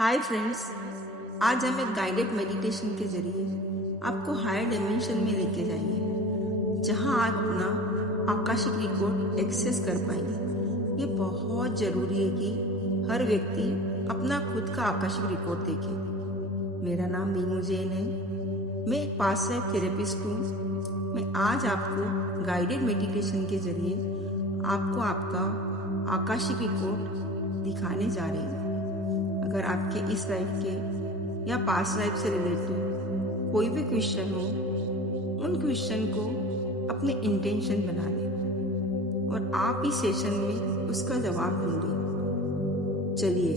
Hi friends, आज हम एक गाइडेड मेडिटेशन के जरिए आपको हायर डायमेंशन में लेके जाएंगे, जहां आप अपना आकाशिक रिकॉर्ड एक्सेस कर पाएंगे। ये बहुत जरूरी है कि हर व्यक्ति अपना खुद का आकाशिक रिकॉर्ड देखे। मेरा नाम मीनू जैन है। मैं एक पास्ट लाइफ थेरेपिस्ट हूँ। मैं आज आपको गाइडेड मेडिटेशन के जरिए आपको आपका आकाशिक रिकॉर्ड दिखाने जा रही हूँ। अगर आपके इस लाइफ के या पास्ट लाइफ से रिलेटेड कोई भी क्वेश्चन हो, उन क्वेश्चन को अपने इंटेंशन बना लें और आप इस सेशन में उसका जवाब ढूंढें। चलिए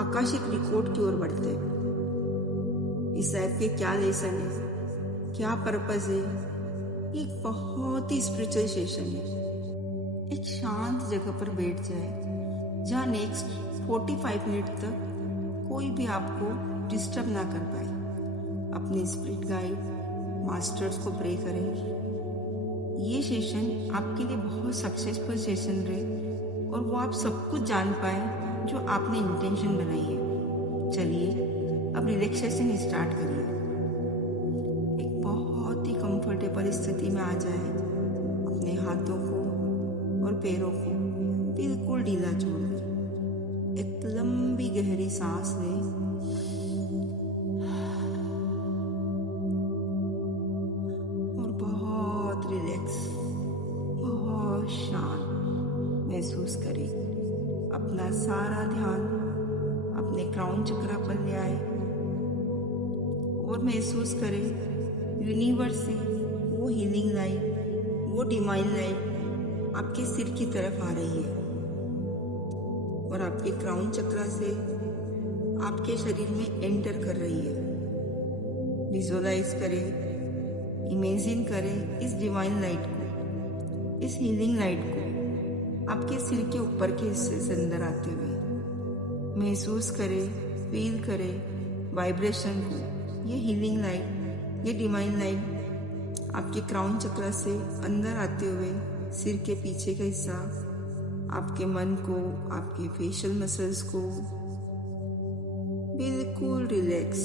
आकाशिक रिकॉर्ड की ओर बढ़ते हैं। इस लाइफ के क्या लेसन है, क्या पर्पस है, एक बहुत ही स्पिरिचुअल सेशन है। एक शांत जगह पर बैठ जाए जहाँ नेक्स्ट 45 मिनट तक कोई भी आपको डिस्टर्ब ना कर पाए। अपने स्पिरिट गाइड मास्टर्स को प्रे करें। ये सेशन आपके लिए बहुत सक्सेसफुल सेशन रहे और वो आप सब कुछ जान पाए जो आपने इंटेंशन बनाई है। चलिए अब रिलैक्सेशन स्टार्ट करिए। एक बहुत ही कंफर्टेबल स्थिति में आ जाए। अपने हाथों को और पैरों को बिल्कुल ढीला छोड़ दें। एक लंबी गहरी सांस लें और बहुत रिलैक्स, बहुत शांत महसूस करें। अपना सारा ध्यान अपने क्राउन चक्र पर ले आए और महसूस करें यूनिवर्स से वो हीलिंग लाइट, वो डिवाइन लाइट आपके सिर की तरफ आ रही है और आपके क्राउन चक्र से आपके शरीर में एंटर कर रही है। विजुअलाइज करें, इमेजिन करें इस डिवाइन लाइट को, इस हीलिंग लाइट को आपके सिर के ऊपर के हिस्से से अंदर आते हुए। महसूस करें, फील करें वाइब्रेशन को। ये हीलिंग लाइट, ये डिवाइन लाइट आपके क्राउन चक्र से अंदर आते हुए सिर के पीछे का हिस्सा, आपके मन को, आपके फेशियल मसल्स को बिल्कुल रिलैक्स,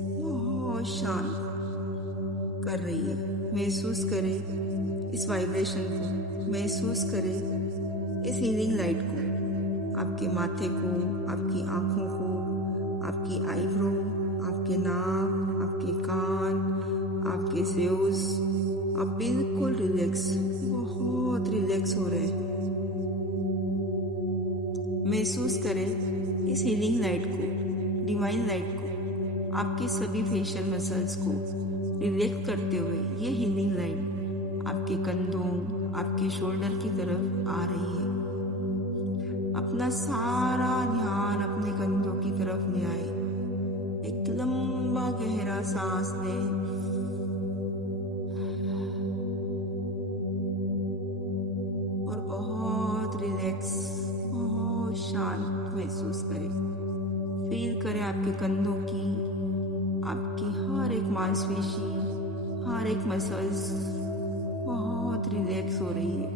बहुत शांत कर रही है। महसूस करें इस वाइब्रेशन को, महसूस करें इस हीलिंग लाइट को। आपके माथे को, आपकी आंखों को, आपकी आईब्रो, आपके नाक, आपके कान, आपके सेव्स, आप बिल्कुल रिलैक्स, बहुत रिलैक्स हो रहे हैं। महसूस करें इस हीलिंग लाइट को, डिवाइन लाइट को, आपके सभी फेशियल मसल्स को रिलैक्स करते हुए। ये हीलिंग लाइट आपके कंधों, आपके शोल्डर की तरफ आ रही है। अपना सारा ध्यान अपने कंधों की तरफ ले आए। एक लंबा गहरा सांस लें और बहुत रिलैक्स, बहुत शांत महसूस करें। फील करें आपके कंधों की, आपकी हर एक मांसपेशी, हर एक मसल्स बहुत रिलैक्स हो रही है।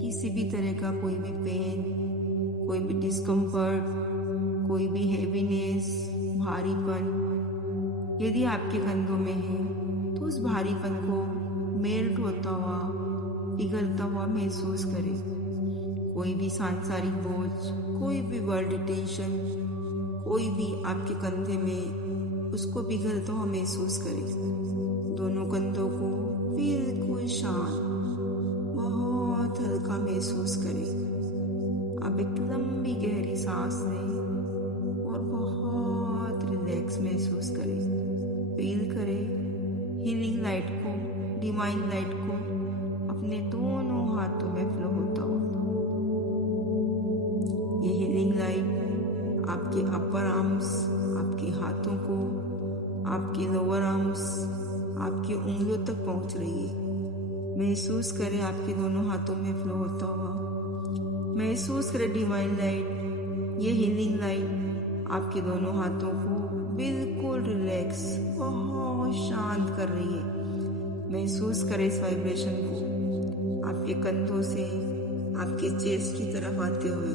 किसी भी तरह का कोई भी पेन, कोई भी डिस्कम्फर्ट, कोई भी हैवीनेस, भारीपन यदि आपके कंधों में है तो उस भारीपन को मेल्ट होता हुआ, पिघलता हुआ महसूस करें। कोई भी सांसारिक बोझ, कोई भी वर्ल्ड टेंशन, कोई भी आपके कंधे में, उसको पिघलता हुआ महसूस करें। दोनों कंधों को बिल्कुल शांत, बहुत हल्का महसूस करें। आप एक लंबी गहरी सांस लें और बहुत रिलैक्स महसूस करें। फील करें हीलिंग लाइट को, डिवाइन लाइट को अपने दोनों हाथों में फ्लो होता हुआ। ये हीलिंग लाइट आपके अपर आर्म्स, आपके हाथों को, आपके लोअर आर्म्स, आपकी उंगलियों तक पहुंच रही है। महसूस करें आपके दोनों हाथों में फ्लो होता हुआ। महसूस करें डिवाइन लाइट, ये हीलिंग लाइट आपके दोनों हाथों को बिल्कुल रिलैक्स, बहुत शांत कर रही है। महसूस करें इस वाइब्रेशन को आपके कंधों से आपके चेस्ट की तरफ आते हुए।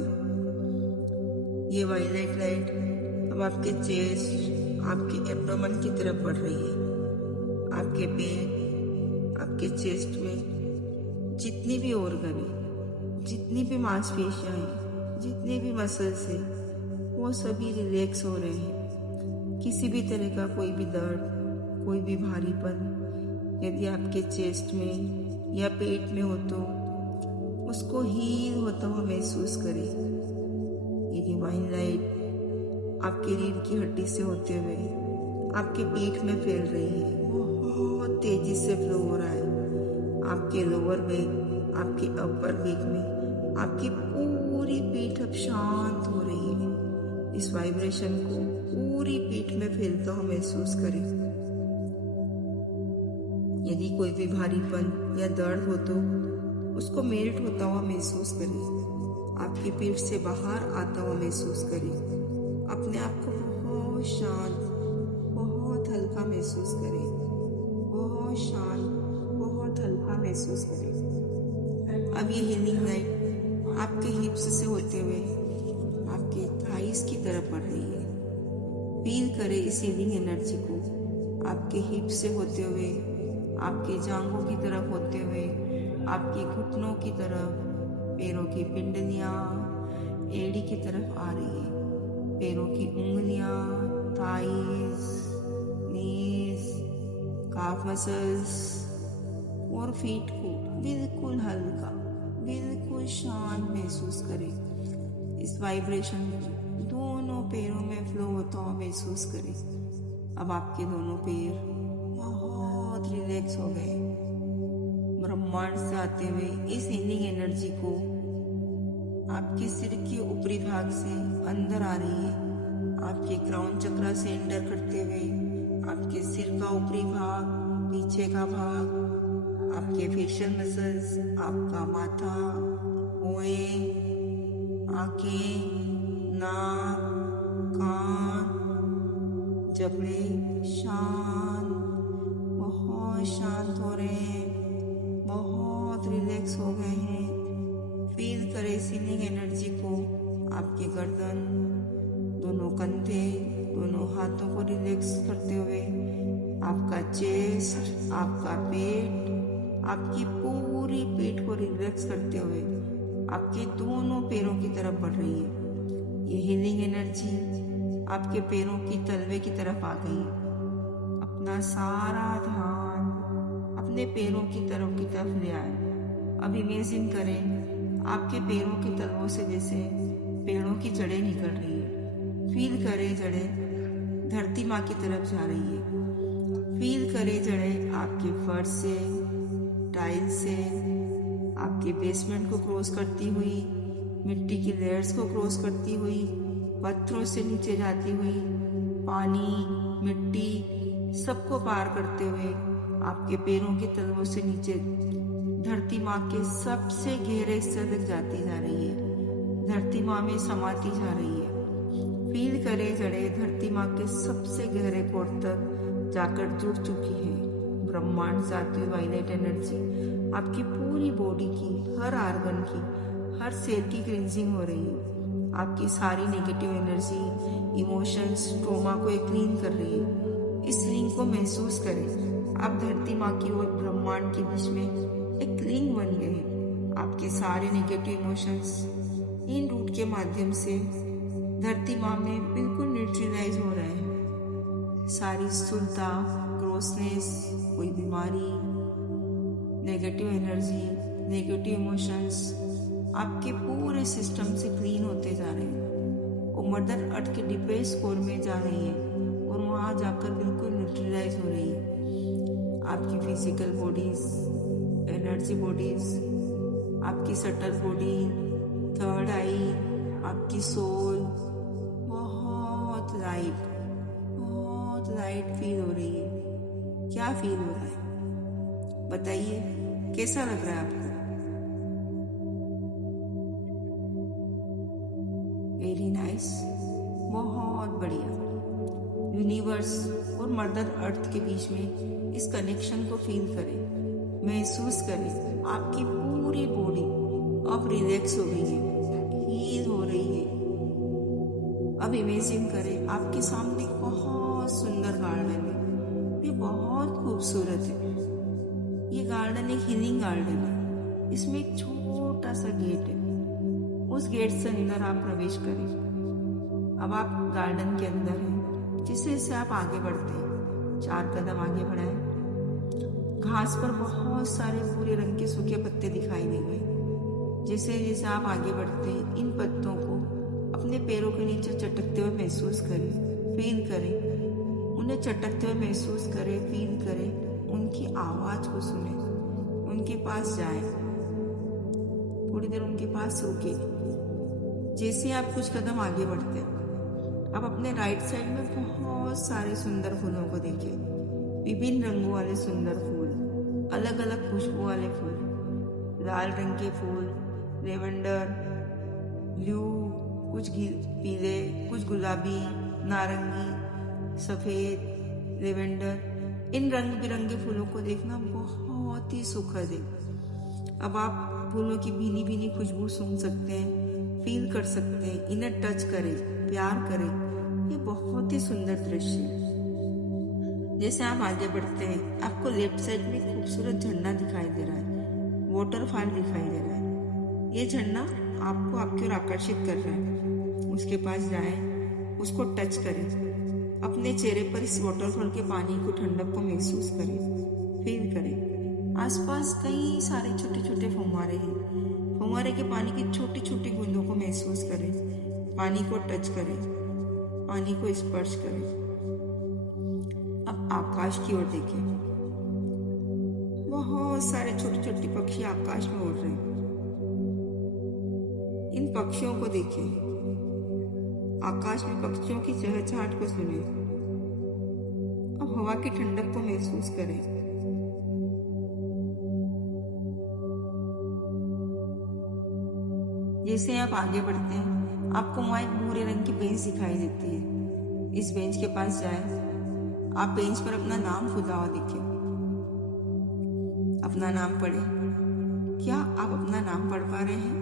ये वायलेट लाइट अब आपके चेस्ट, आपके एब्डोमेन की तरफ बढ़ रही है। आपके पेट, आपके चेस्ट में जितनी भी ऑर्गन है, जितनी भी मांसपेशियां हैं, जितने भी मसल्स हैं, वो सभी रिलैक्स हो रहे हैं। किसी भी तरह का कोई भी दर्द, कोई भी भारीपन यदि आपके चेस्ट में या पेट में हो तो उसको हील होता हुआ महसूस करें। ये डिवाइन लाइट आपकी रीढ़ की हड्डी से होते हुए आपके पीठ में फैल रही है, बहुत तेजी से फ्लो हो रहा है। आपके लोअर बैक, आपके अपर बैक में आपकी पूरी पीठ अब शांत हो रही है। इस वाइब्रेशन को पूरी पीठ में फैलता हुआ महसूस करें। यदि कोई भी भारीपन या दर्द हो तो उसको मेल्ट होता हुआ महसूस करें। आपकी पीठ से बाहर आता हुआ महसूस करें। अपने आप को बहुत शांत, बहुत हल्का महसूस करें। बहुत शांत, बहुत हल्का महसूस करें। अब ये हीलिंग लाइट आपके हिप्स से होते हुए आपके थाइस की तरफ बढ़ रही है। फील करें इस हीलिंग एनर्जी को। आपके हिप्स से होते हुए आपके जांघों की तरफ होते हुए आपके घुटनों की तरफ, पैरों की पिंडलियां एड़ी की तरफ आ रही है। पैरों की उंगलियां, थाइस, नीज, काफ मसल्स और फीट को बिल्कुल हल्का, बिल्कुल शांत महसूस करें। इस वाइब्रेशन को दोनों पैरों में फ्लो होता हुआ महसूस करें। अब आपके दोनों पैर बहुत रिलैक्स हो गए। ब्रह्मांड से आते हुए इस हीलिंग एनर्जी को आपके सिर के ऊपरी भाग से अंदर आ रही है। आपके क्राउन चक्रा से एंटर करते हुए आपके सिर का ऊपरी भाग, पीछे का भाग, आपके फेशियल मसल्स, आपका माथा, भौहें, आंखें, नाक, कान, जबड़े शांत, बहुत शांत हो रहे हैं, बहुत रिलैक्स हो गए हैं। फील करें हीलिंग एनर्जी को। आपके गर्दन, दोनों कंधे, दोनों हाथों को रिलैक्स करते हुए आपका चेस्ट, आपका पेट, आपकी पूरी पीठ को रिलैक्स करते हुए आपके दोनों पैरों की तरफ बढ़ रही है। ये हीलिंग एनर्जी आपके पैरों की तलवे की तरफ आ गई है। अपना सारा ध्यान अपने पैरों की तरफ ले आए। अब इमेजिन करें आपके पैरों के तलवों से जैसे पेड़ों की जड़ें निकल रही है। फील करें जड़ें धरती माँ की तरफ जा रही है। फील करें जड़ें आपके फर्श से, टाइल से, आपके बेसमेंट को क्रॉस करती हुई, मिट्टी की लेयर्स को क्रॉस करती हुई, पत्थरों से नीचे जाती हुई, पानी, मिट्टी सबको पार करते हुए आपके पैरों के तलवों से नीचे धरती माँ के सबसे गहरे हिस्से तक जाती जा रही है। धरती माँ में समाती जा रही है। फील करें जड़ें धरती माँ के सबसे गहरे कोर तक जाकर जुड़ चुकी है। ब्रह्मांड से आती हुई वायलेट एनर्जी आपकी पूरी बॉडी की, हर आर्गन की, हर सेल की क्लींजिंग हो रही है। आपकी सारी नेगेटिव एनर्जी, इमोशंस, ट्रॉमा को क्लीन कर रही है। इस लिंक को महसूस करें। आप धरती माँ की और ब्रह्मांड के बीच में एक लिंक बन गए हैं। आपके सारे नेगेटिव इमोशंस इन रूट के माध्यम से धरती माँ में बिल्कुल न्यूट्रलाइज हो रहे हैं। सारी स्थूलता, ग्रोसनेस, कोई बीमारी, नेगेटिव एनर्जी, नेगेटिव इमोशंस आपके पूरे सिस्टम से क्लीन होते जा रहे हैं। वो मदर अर्थ के डीपेस्ट कोर में जा रही है और वहाँ जाकर बिल्कुल न्यूट्रलाइज हो रही है। आपकी फिजिकल बॉडीज, एनर्जी बॉडीज, आपकी सटल बॉडी, थर्ड आई, आपकी सोल बहुत लाइट फील हो रही है। क्या फील हो रहा है बताइए, कैसा लग रहा है आपको? वेरी नाइस, बहुत बढ़िया। यूनिवर्स और मदर अर्थ के बीच में इस कनेक्शन को फील करें, महसूस करें। आपकी पूरी बॉडी अब रिलैक्स हो गई है, हील हो रही है। अब इमेजिन करें आपके सामने बहुत सुंदर गार्डन है। ये बहुत खूबसूरत है। ये गार्डन एक हीलिंग गार्डन है। इसमें एक छोटा सा गेट है। उस गेट से अंदर आप प्रवेश करें। अब आप गार्डन के अंदर हैं। जैसे जैसे आप आगे बढ़ते हैं, 4 कदम आगे बढ़ाएं, घास पर बहुत सारे भूरे रंग के सूखे पत्ते दिखाई देंगे। जैसे जैसे आप आगे बढ़ते हैं, इन पत्तों को अपने पैरों के नीचे चटकते हुए महसूस करें, फील करें। उन्हें चटकते हुए महसूस करें, फील करें। उनकी आवाज को सुने, उनके पास जाएं, थोड़ी देर उनके पास रुके। जैसे आप कुछ कदम आगे बढ़ते हैं, आप अपने राइट साइड में बहुत सारे सुंदर फूलों को देखें। विभिन्न रंगों वाले सुंदर फूल, अलग अलग खुशबू वाले फूल, लाल रंग के फूल, लेवेंडर, ब्लू, कुछ पीले, कुछ गुलाबी, नारंगी, सफेद, लेवेंडर। इन रंग बिरंगे फूलों को देखना बहुत ही सुखद है। अब आप फूलों की भीनी भीनी खुशबू सूंघ सकते हैं, फील कर सकते हैं, इन्हें टच करें, प्यार करें। ये बहुत ही सुंदर दृश्य है। जैसे आप आगे बढ़ते हैं, आपको लेफ्ट साइड में खूबसूरत झरना दिखाई दे रहा है, वाटरफॉल दिखाई दे रहा है। ये झरना आपको आपकी ओर आकर्षित कर रहा है। उसके पास जाएं, उसको टच करें, अपने चेहरे पर इस वाटरफॉल के पानी को, ठंडक को महसूस करें, फील करें। आसपास कई सारे छोटे छोटे फुव्वारे हैं। फुव्वारे के पानी की छोटी छोटी बूंदों को महसूस करें, पानी को टच करें, पानी को स्पर्श करें। अब आकाश की ओर देखें। बहुत सारे छोटे छोटे पक्षी आकाश में उड़ रहे हैं। इन पक्षियों को देखें। आकाश में पक्षियों की चहचहाट को सुने। अब हवा की ठंडक को महसूस करें। जैसे आप आगे बढ़ते हैं, आपको वहां एक भूरे रंग की बेंच दिखाई देती है। इस बेंच के पास जाए, आप बेंच पर अपना नाम खुदा हुआ दिखे। अपना नाम पढ़े। क्या आप अपना नाम पढ़ पा रहे हैं?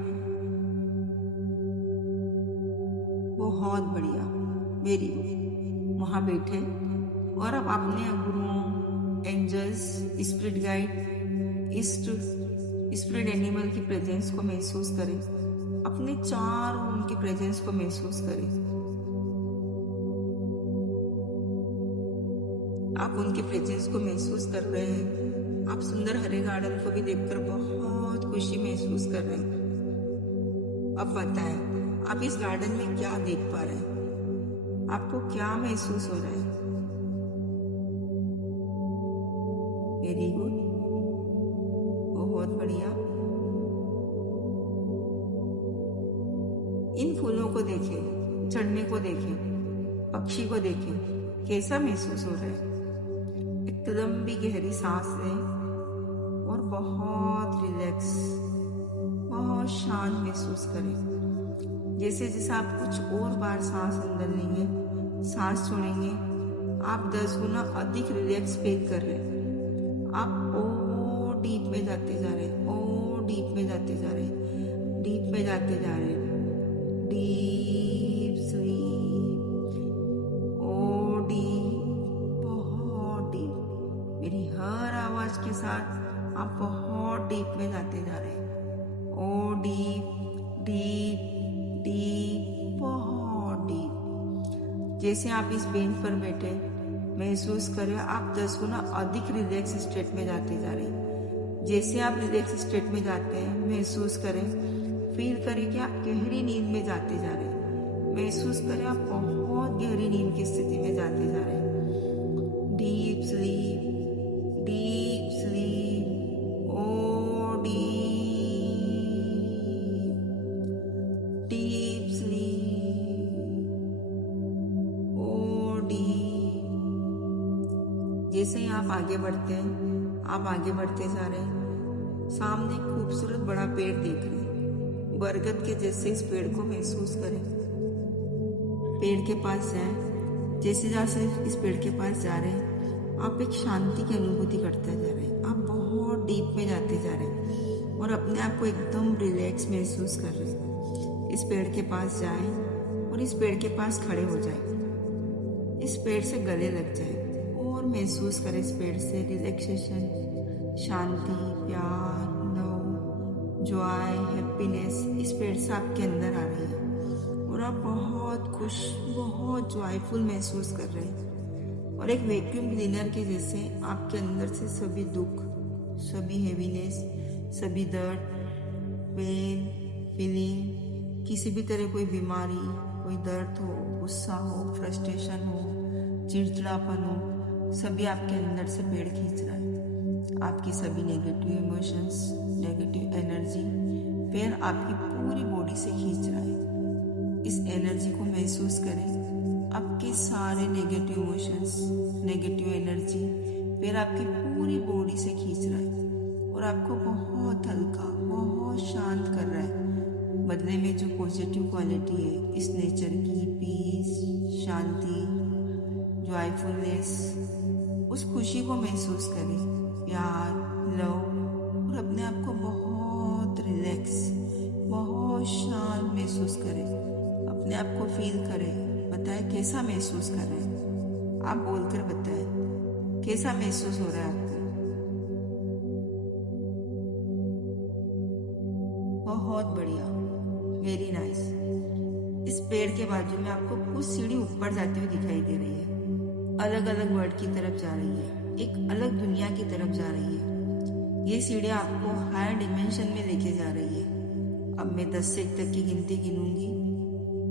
बहुत बढ़िया, वेरी गुड। वहां बैठे और अब अपने गुरुओं, angels, spirit guide, spirit animal की प्रेजेंस को महसूस करें। अपने चारों उनकी प्रेजेंस को महसूस करें। आप उनकी प्रेजेंस को महसूस कर रहे हैं। आप सुंदर हरे गार्डन को भी देखकर बहुत खुशी महसूस कर रहे हैं। अब बताएं, आप इस गार्डन में क्या देख पा रहे हैं? आपको क्या महसूस हो रहा है? वेरी गुड, बहुत बढ़िया। इन फूलों को देखें, झरने को देखें, पक्षी को देखें। कैसा महसूस हो रहा है? एक लंबी गहरी सांस लें और बहुत रिलैक्स, बहुत शांत महसूस करें। जैसे जैसे आप कुछ और बार सांस अंदर लेंगे, सांस छोड़ेंगे, आप 10 गुना अधिक रिलैक्स फील कर रहे हैं। आप और डीप में जाते जा रहे हैं, और डीप में जाते जा रहे हैं, डीप में जाते जा रहे हैं। डीप स्लीप, और डीप, बहुत डीप। मेरी हर आवाज के साथ आप बहुत डीप में जाते जा रहे हैं। और डीप डीप डीप, बहुत डीप। जैसे आप इस बेंच पर बैठे, महसूस करें आप 10 गुना अधिक रिलैक्स स्टेट में जाते जा रहे हैं। जैसे आप रिलैक्स स्टेट में जाते हैं, महसूस करें, फील करें कि आप गहरी नींद में जाते जा रहे हैं। महसूस करें आप बहुत गहरी नींद की स्थिति में जाते जा रहे हैं। डीप स्लीप, डीप स्लीप, और डीप स्लीप, और डीप। जैसे ही आप आगे बढ़ते हैं, आप आगे बढ़ते जा रहे हैं। सामने एक खूबसूरत बड़ा पेड़ देख रहे हैं। बरगद के जैसे इस पेड़ को महसूस करें। पेड़ के पास जाएं। जैसे जैसे इस पेड़ के पास जा रहे हैं, आप एक शांति की अनुभूति करते जा रहे हैं। आप बहुत डीप में जाते जा रहे हैं और अपने आप को एकदम रिलैक्स महसूस कर रहे हैं। इस पेड़ के पास जाएं और और इस पेड़ के पास खड़े हो जाए, इस पेड़ से गले लग जाए और महसूस करें इस पेड़ से रिलैक्सेशन, शांति, प्यार, लव, जॉय, हैप्पीनेस इस पेड़ से आपके अंदर आ रही है और आप बहुत खुश, बहुत जॉयफुल महसूस कर रहे हैं। और एक वैक्यूम क्लीनर के जैसे आपके अंदर से सभी दुख, सभी हैवीनेस, सभी दर्द, पेन, फीलिंग, किसी भी तरह कोई बीमारी, कोई दर्द हो, गुस्सा हो, फ्रस्ट्रेशन हो, चिड़चिड़ापन हो, सभी आपके अंदर से पेड़ खींच रहा है। आपकी सभी नेगेटिव इमोशंस, नेगेटिव एनर्जी पेड़ आपकी पूरी बॉडी से खींच रहा है। इस एनर्जी को महसूस करें। आपके सारे नेगेटिव इमोशंस, नेगेटिव एनर्जी पेड़ आपकी पूरी बॉडी से खींच रहा है और आपको बहुत हल्का, बहुत शांत कर रहा है। बदले में जो पॉजिटिव क्वालिटी है इस नेचर की, पीस, शांति, जॉयफुलनेस, उस खुशी को महसूस करें, प्यार, लव, और अपने आप को बहुत रिलैक्स, बहुत शांत महसूस करें। अपने आप को फील करें, बताएं कैसा महसूस कर रहे हैं। आप बोलकर बताएं कैसा महसूस हो रहा है आपको। बहुत बढ़िया, वेरी नाइस। इस पेड़ के बाजू में आपको कुछ सीढ़ी ऊपर जाती हुई दिखाई दे रही है, अलग अलग वर्ल्ड की तरफ जा रही है, एक अलग दुनिया की तरफ जा रही है। ये सीढ़ियाँ आपको हायर डिमेंशन में लेके जा रही है। अब मैं 10 से 1 तक की गिनती गिनूंगी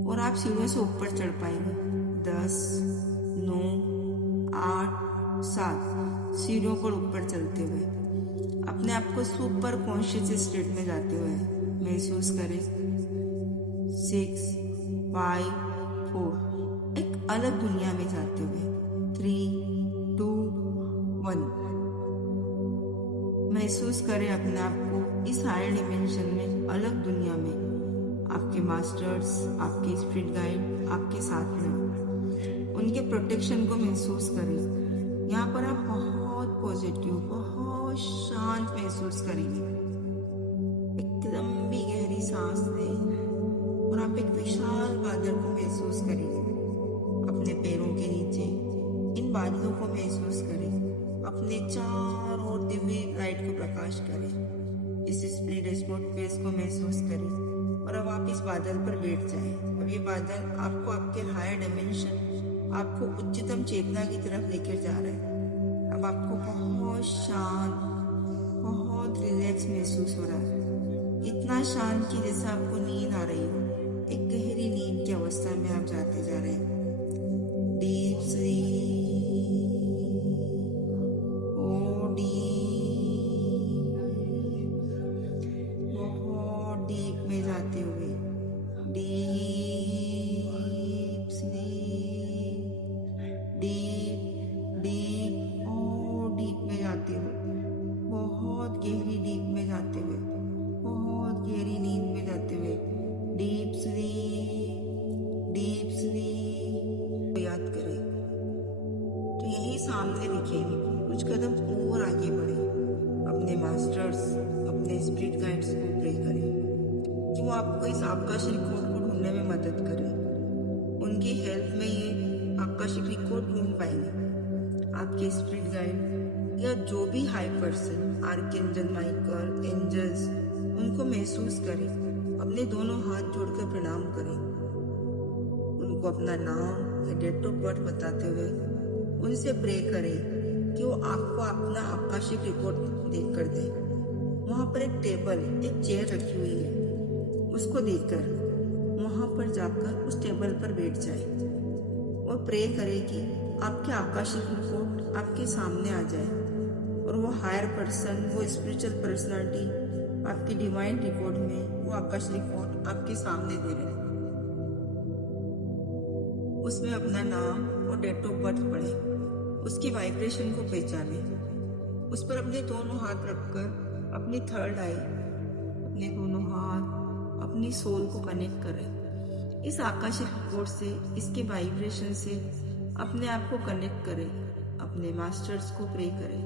और आप सीढ़ियों से ऊपर चढ़ पाएंगे। 10, 9, 8, 7 सीढ़ियों पर ऊपर चलते हुए अपने आप को सुपर कॉन्शियस स्टेट में जाते हुए महसूस करें। 6, 5, 4 एक अलग दुनिया में जाते हुए 3, 2, 1 महसूस करें अपने आप को इस हायर डिमेंशन में, अलग दुनिया में। आपके मास्टर्स, आपके स्पिरिट गाइड आपके साथ में, उनके प्रोटेक्शन को महसूस करें। यहाँ पर आप बहुत पॉजिटिव, बहुत शांत महसूस करेंगे। एक लंबी गहरी सांस लें और आप एक विशाल बादल को महसूस करेंगे अपने पैरों के नीचे। इन बादलों को महसूस करें, अपने चारों ओर दिव्य लाइट को प्रकाश करें। इस स्पिरिट स्पेस को महसूस करें और अब आप इस बादल पर बैठ जाएं। अब ये बादल आपको आपके हायर डायमेंशन, आपको उच्चतम चेतना की तरफ लेकर जा रहा है। अब आपको बहुत शांत, बहुत रिलैक्स महसूस हो रहा है, इतना शांत कि जैसे आपको नींद आ रही हो। एक गहरी नींद की अवस्था में आप जाते जा रहे हैं। डीप स्लीप, ओ डीप, बहुत डीप में जाते हुए, डीप स्लीप, डीप डीप, और डीप में जाते हुए, बहुत गहरी डीप में जाते हुए, बहुत गहरी नींद में जाते हुए, डीप स्लीप, डीप स्लीप। याद करें तो यही सामने दिखेंगे। कुछ कदम और आगे बढ़े, अपने मास्टर्स, अपने स्पिरिट गाइड्स को प्रे करें कि वो आपको इस आकाशिक रिकॉर्ड को ढूंढने में मदद करें। उनकी हेल्प में ये आकाशिक रिकॉर्ड ढूंढ पाएंगे। आपके स्पिरिट गाइड या जो भी high person, archangel Michael, angels, उनको महसूस करें। अपने दोनों हाथ जोड़कर प्रणाम करें। उनको अपना नाम या डेट ऑफ बर्थ बताते हुए उनसे प्रे करें कि वो आपको अपना आकाशिक रिकॉर्ड देख कर दे। वहाँ पर एक टेबल, एक चेयर रखी हुई है, उसको देखकर वहाँ पर जाकर उस टेबल पर बैठ जाए और प्रे करे कि आपके आकाशिक रिकॉर्ड आपके सामने आ जाए और वो हायर पर्सन, वो स्पिरिचुअल पर्सनालिटी आपकी डिवाइन रिकॉर्ड में वो आकाशिक रिकॉर्ड आपके सामने दे रहे हैं। उसमें अपना नाम और डेट ऑफ बर्थ पढ़े, उसकी वाइब्रेशन को पहचाने, उस पर अपने दोनों हाथ रखकर अपनी थर्ड आई, अपने दोनों हाथ अपनी सोल को कनेक्ट करें। इस आकाशिक रिकॉर्ड से, इसके वाइब्रेशन से अपने आप को कनेक्ट करें। अपने मास्टर्स को प्रे करें,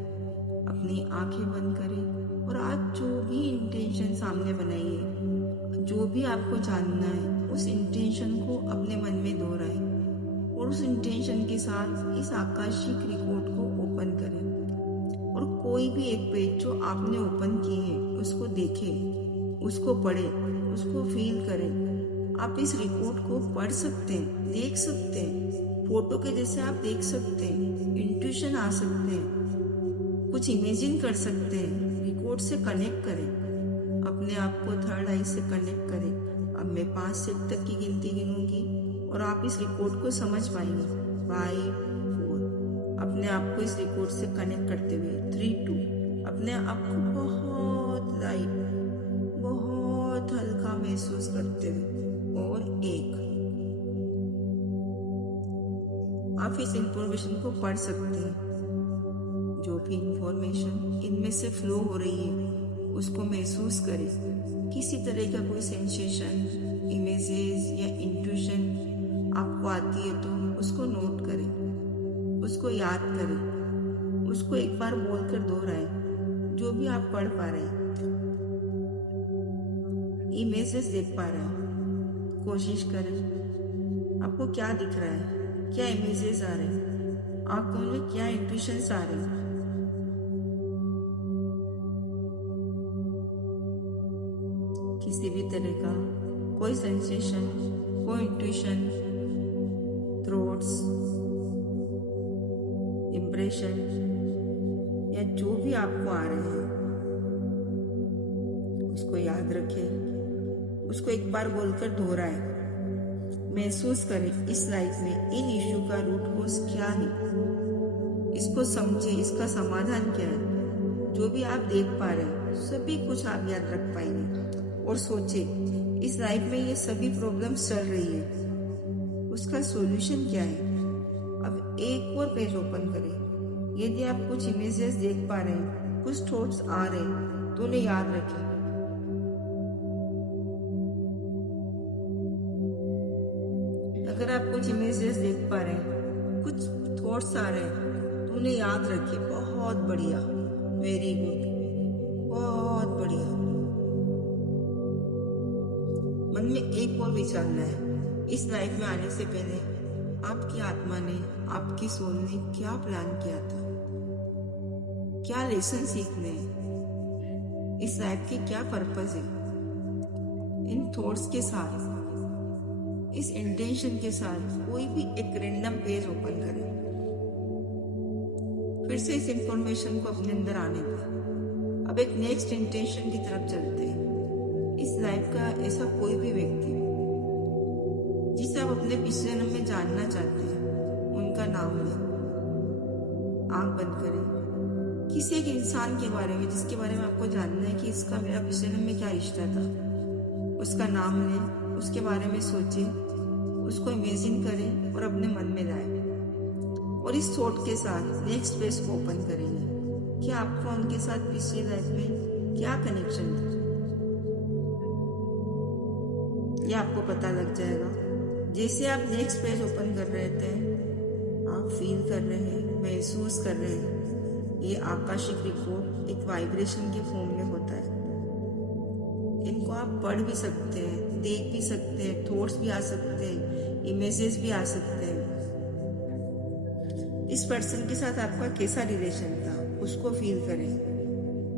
अपनी आंखें बंद करें और आज जो भी इंटेंशन सामने बनाइए, जो भी आपको जानना है उस इंटेंशन को अपने मन में दोहराएं और उस इंटेंशन के साथ इस आकाशिक रिकॉर्ड को ओपन करें और कोई भी एक पेज जो आपने ओपन किए हैं उसको देखें, उसको पढ़ें, उसको फील करें। आप इस रिकॉर्ड को पढ़ सकते हैं, देख सकते हैं, फोटो के जैसे आप देख सकते हैं, इंट्यूशन आ सकते हैं, कुछ इमेजिन कर सकते हैं। रिकॉर्ड से कनेक्ट करें, अपने आप को थर्ड आई से कनेक्ट करें। अब मैं 5 से 1 तक की गिनती गिनूंगी और आप इस रिकॉर्ड को समझ पाएंगे। 5, 4, अपने आप को इस रिकॉर्ड से कनेक्ट करते हुए 3, 2, अपने आप को बहुत लाइट, बहुत हल्का महसूस करते हुए और 1। आप इस इंफॉर्मेशन को पढ़ सकते हैं। जो भी इंफॉर्मेशन इनमें से फ्लो हो रही है उसको महसूस करें। किसी तरह का कोई सेंसेशन, इमेजेस या इंट्यूशन आपको आती है तो उसको नोट करें, उसको याद करें, उसको एक बार बोलकर दोहराएं। जो भी आप पढ़ पा रहे हैं, इमेजेस देख पा रहे हैं, कोशिश करें आपको क्या दिख रहा है, क्या इमेजेस आ रहे हैं, आंखों में क्या इंट्यूशंस आ रहे हैं। किसी भी तरह का कोई सेंसेशन, कोई इंट्यूशन, थॉट्स, इंप्रेशन या जो भी आपको आ रहे हैं उसको याद रखें, उसको एक बार बोलकर दोहराएं। महसूस करें इस लाइफ में इन इश्यू का रूट कोज क्या है, इसको समझे, इसका समाधान क्या है। जो भी आप देख पा रहे हैं सभी कुछ आप याद रख पाएंगे और सोचे इस लाइफ में ये सभी प्रॉब्लम्स चल रही है, उसका सॉल्यूशन क्या है। अब एक और पेज ओपन करें। यदि आप कुछ इमेजेस देख पा रहे हैं, कुछ थॉट्स आ रहे हैं तो उन्हें याद रखें। अगर आप कुछ इमेजेस देख पा रहे हैं, कुछ थॉट्स आ रहे हैं तो उन्हें याद रखिए। बहुत बढ़िया, वेरी गुड, बहुत बढ़िया। मन में एक और विचारना है, इस लाइफ में आने से पहले आपकी आत्मा ने, आपकी सोल ने क्या प्लान किया था, क्या लेसन सीखने हैं, इस लाइफ के क्या पर्पस है। इन थॉट्स के साथ, इस इंटेंशन के साथ कोई भी एक रैंडम पेज ओपन करें। फिर से इस इंफॉर्मेशन को अपने अंदर आने दें। अब एक नेक्स्ट इंटेंशन की तरफ चलते हैं। इस लाइफ का ऐसा कोई भी व्यक्ति जिसे आप अपने पिछले जन्म में जानना चाहते हैं, उनका नाम लें। आंख बंद करें। किसी एक इंसान के बारे में जिसके बारे में आपको जानना है कि इसका मेरा पिछले जन्म में क्या रिश्ता था, उसका नाम लें, उसके बारे में सोचें, उसको इमेजिन करें और अपने मन में लाएं। और इस थॉट के साथ नेक्स्ट पेज को ओपन करेंगे कि आपका उनके साथ पिछली लाइफ में क्या कनेक्शन था। ये आपको पता लग जाएगा। जैसे आप नेक्स्ट पेज ओपन कर रहे थे, आप फील कर रहे हैं, महसूस कर रहे हैं। ये आकाशिक रिकॉर्ड एक वाइब्रेशन के फॉर्म में होता है। इनको आप पढ़ भी सकते हैं, देख भी सकते हैं, थॉट्स भी आ सकते हैं, इमेजेस भी आ सकते हैं। इस पर्सन के साथ आपका कैसा रिलेशन था उसको फील करें।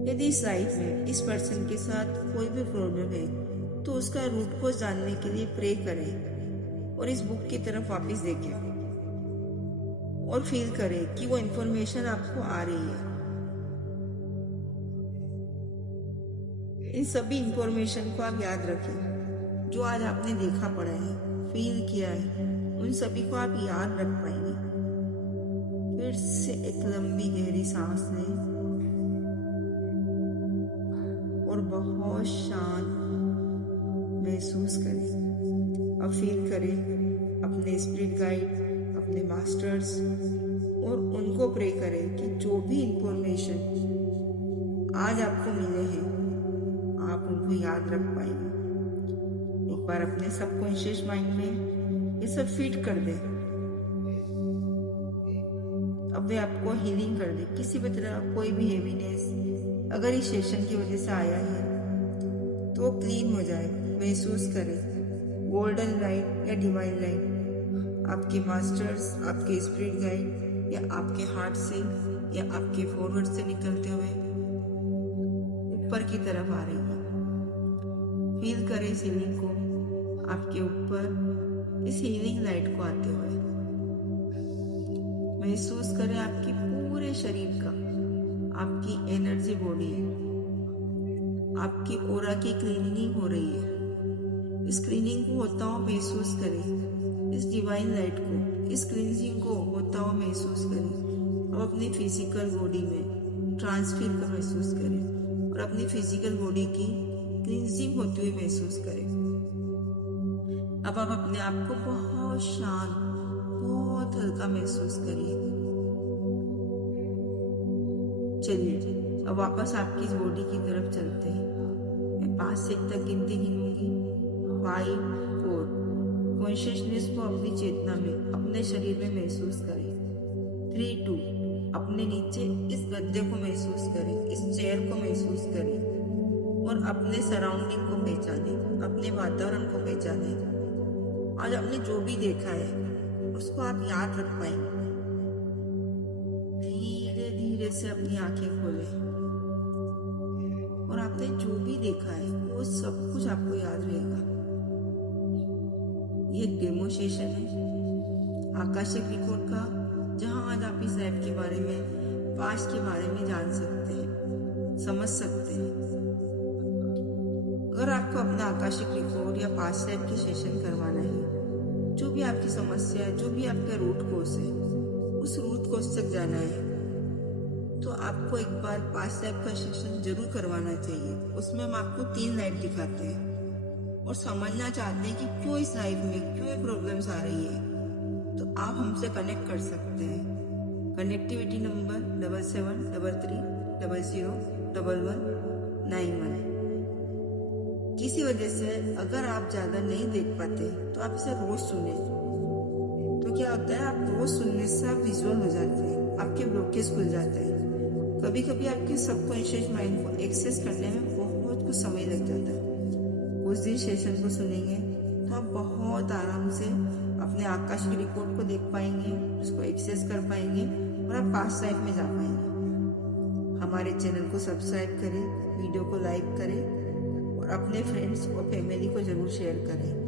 यदि इस लाइफ में इस पर्सन के साथ कोई भी प्रॉब्लम है तो उसका रूट कोज जानने के लिए प्रे करें और इस बुक की तरफ वापस देखें और फील करें कि वो इंफॉर्मेशन आपको आ रही है। इन सभी इंफॉर्मेशन को आप याद रखें। जो आज आपने देखा पढ़ा है, फील किया है, उन सभी को आप याद रख पाएंगे। फिर से एक लंबी गहरी सांस लें और बहुत शांत महसूस करें। अब फील करें अपने स्पिरिट गाइड, अपने मास्टर्स, और उनको प्रे करें कि जो भी इंफॉर्मेशन आज आपको मिले हैं आप उनको याद रख पाएंगे। एक बार अपने सबकॉन्शियस माइंड में ये सब फीड कर दें। अब वे आपको हीलिंग कर दे। किसी भी तरह का कोई भी हेवीनेस अगर इस सेशन की वजह से आया है तो वो क्लीन हो जाए। महसूस करें गोल्डन लाइट या डिवाइन लाइट, आपके मास्टर्स, आपके स्पिरिट गाइड या आपके हार्ट से या आपके फॉरवर्ड से निकलते हुए ऊपर की तरफ आ रही है। फील करें इस हीलिंग को आपके ऊपर, इस हीलिंग लाइट को आते हुए। महसूस करें आपके पूरे शरीर का, आपकी एनर्जी बॉडी है, आपकी ऑरा की क्लीनिंग हो रही है। इस क्लीनिंग को होता हुआ महसूस करें, इस डिवाइन लाइट को, इस क्लींजिंग को होता हुआ महसूस करें। अब अपनी फिजिकल बॉडी में ट्रांसफर का महसूस करें और अपनी फिजिकल बॉडी की क्लींजिंग होती हुई महसूस करें। अब आप अपने आप को बहुत शांत, बहुत हल्का महसूस करिए। चलिए अब वापस आपकी इस बॉडी की तरफ चलते हैं। मैं 5 से 1 तक गिनती गिनूंगी। 5, 4। कॉन्शियसनेस को अपनी चेतना में, अपने शरीर में महसूस करें। 3, 2। अपने नीचे इस गद्दे को महसूस करें, इस चेयर को महसूस करें और अपने सराउंडिंग को पहचाने, अपने वातावरण को पहचाने। आज आपने जो भी देखा है उसको आप याद रख पाएंगे। धीरे धीरे से अपनी आंखें खोलें और आपने जो भी देखा है वो सब कुछ आपको याद रहेगा। ये एक डेमो सेशन है आकाशिक रिकॉर्ड का, जहां आज आप इस लाइफ के बारे में, पास्ट के बारे में जान सकते हैं, समझ सकते हैं। अगर आपको अपना आकाशिक रिकॉर्ड या पास्ट लाइफ की सेशन करवाना है, जो भी आपकी समस्या है, जो भी आपका रूट कोर्स है, उस रूट कोर्स तक जाना है, तो आपको एक बार पास्ट लाइफ का सेशन जरूर करवाना चाहिए। उसमें हम आपको 3 लाइफ दिखाते हैं और समझना चाहते हैं कि क्यों इस लाइफ में क्यों प्रॉब्लम्स आ रही है। तो आप हमसे कनेक्ट कर सकते हैं। Connectivity number 7733001191। किसी वजह से अगर आप ज्यादा नहीं देख पाते तो आप इसे रोज सुने। तो क्या होता है, आप रोज सुनने से आप विजुअल हो जाते हैं, आपके ब्लॉकेज खुल जाते हैं। कभी कभी आपके सबकॉन्शियस माइंड को एक्सेस करने में बहुत कुछ समय लग जाता है। उस दिन सेशन को सुनेंगे तो आप बहुत आराम से अपने आकाशिक रिकॉर्ड को देख पाएंगे, उसको एक्सेस कर पाएंगे और आप पास्ट लाइफ में जा पाएंगे। हमारे चैनल को सब्सक्राइब करें, वीडियो को लाइक करें और अपने फ्रेंड्स और फैमिली को जरूर शेयर करें।